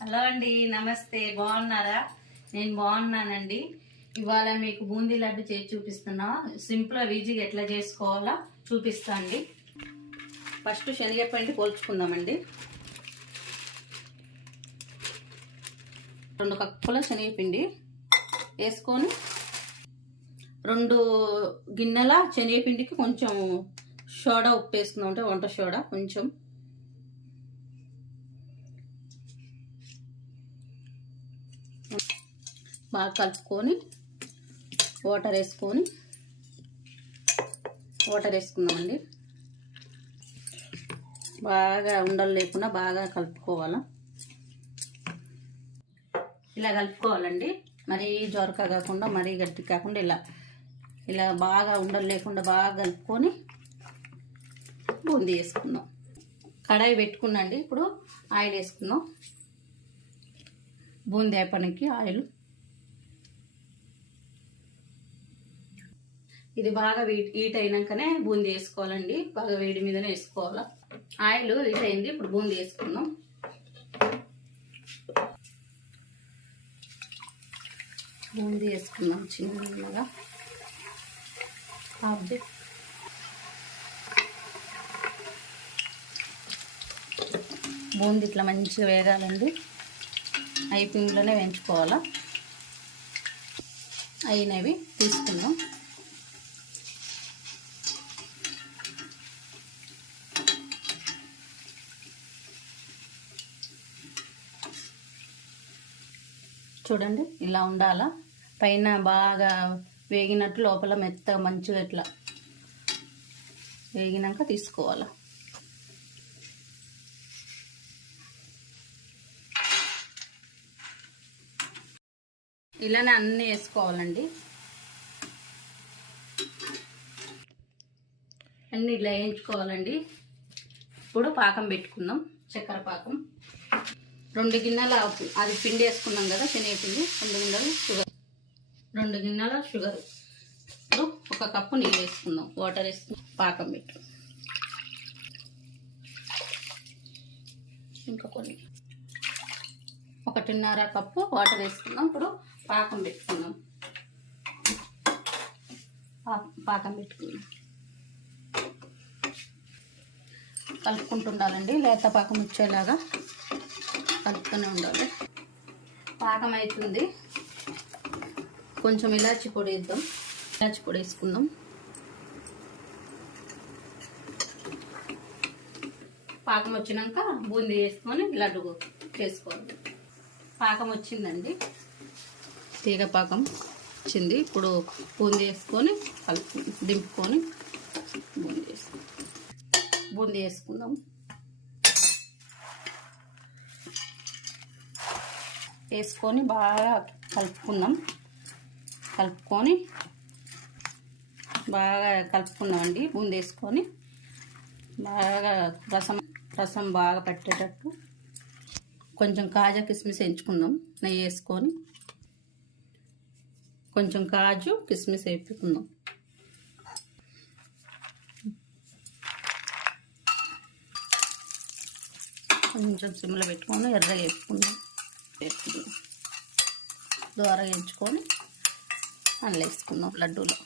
Hello అండి, నమస్తే. బాగున్నారా? నేను బాగున్నానండి. ఇవాళ మీకు బూందీ లడ్డు చేసి చూపిస్తున్నా. సింపుల్ ఈజీగా ఎట్లా చేసుకోవాలో చూపిస్తా అండి. ఫస్ట్ శనగపిండి పోల్చుకుందామండి. 2 కప్పుల శనగపిండి వేసుకొని 2 గిన్నెల శనగపిండికి కొంచెం సోడా ఉప్పు వేసుకుందాం, అంటే వంట సోడా కొంచెం. బాగా కలుపుకొని వాటర్ వేసుకుందామండి. బాగా ఉండలు లేకుండా బాగా కలుపుకోవాలి. ఇలా కలుపుకోవాలండి. మరీ జోరక కాకుండా మరీ గట్టి కాకుండా ఇలా బాగా ఉండలు లేకుండా బాగా కలుపుకొని బూందీ వేసుకుందాం. కడాయి పెట్టుకున్నాండి. ఇప్పుడు ఆయిల్ వేసుకుందాం. బూందీ అయిపోయినకి ఆయిల్ ఇది బాగా హీట్ అయినాకనే బూందీ వేసుకోవాలండి. బాగా వేడి మీదనే వేసుకోవాలి. ఆయిల్ హీట్ అయింది. ఇప్పుడు బూందీ వేసుకుందాం. బూందీ వేసుకుందాం చిన్నగా. బూందీ ఇట్లా మంచిగా వేగాలండి. పిండిలోనే వేయించుకోవాలా. అయినవి తీసుకుందాం. చూడండి, ఇలా ఉండాలా. పైన బాగా వేగినట్టు లోపల మెత్తగా మంచిగా ఇట్లా వేగినాక తీసుకోవాలా. ఇలానే అన్నీ వేసుకోవాలండి. అన్నీ ఇలా వేయించుకోవాలండి. ఇప్పుడు పాకం పెట్టుకుందాం. చక్కెర పాకం 2 గిన్నెల అది పిండి వేసుకున్నాం కదా, శనగపిండి. 2 గిన్నెల షుగర్. ఇప్పుడు 1 కప్పు నీళ్ళు వేసుకుందాం. వాటర్ వేసుకుని పాకం పెట్టు. ఇంకా కొన్ని 1.5 కప్పు వాటర్ వేసుకుందాం. ఇప్పుడు పాకం పెట్టుకుందాం. కలుపుకుంటుండాలండి. లేత పాకం వచ్చేలాగా కలుపుతూనే ఉండాలి. పాకం అవుతుంది. కొంచెం ఇలాచి పొడి వేద్దాం. ఇలాచి పొడి వేసుకుందాం. పాకం వచ్చినాక బూందీ వేసుకొని లడ్డు చేసుకోవాలి. పాకం వచ్చిందండి. తీగ పాకం వచ్చింది. ఇప్పుడు బూందీ వేసుకొని దింపుకొని బూందీ వేసుకుందాం. వేసుకొని బాగా కలుపుకున్నామండి. బూందీ వేసుకొని బాగా రసం బాగా పట్టేటట్టు కొంచెం కాజా కిస్మిస్ ఎంచుకుందాం. నెయ్యి వేసుకొని కొంచెం కాజు కిస్మిస్ వేపుకుందాం. కొంచెం సిమ్లో పెట్టుకొని ఎర్రగా వేపుకుందాం. దోరగా వేయించుకొని అందులో వేసుకుందాం. లడ్డూలో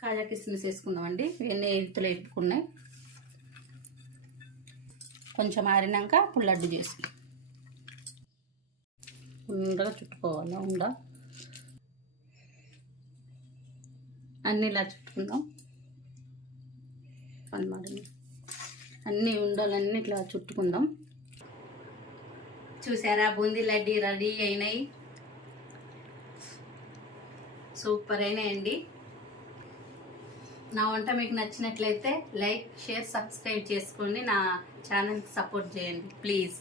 కాజా కిస్మిస్ వేసుకుందామండి. ఇవన్నీ ఎత్తులు వేపుకున్నాయి. కొంచెం ఆరినాక ఇప్పుడు లడ్డు చేసుకుందాం. ఉండగా చుట్టుకోవాలి. అన్నీ ఇలా చుట్టుకుందాం. అన్నీ ఉండాలన్నీ ఇట్లా చుట్టుకుందాం. చూసారా, బూందీ లడ్డీ రెడీ అయినాయి. సూపర్ అయినాయండి. నా వంట మీకు నచ్చినట్లయితే లైక్, షేర్, సబ్స్క్రైబ్ చేసుకోండి. నా ఛానల్కి సపోర్ట్ చేయండి ప్లీజ్.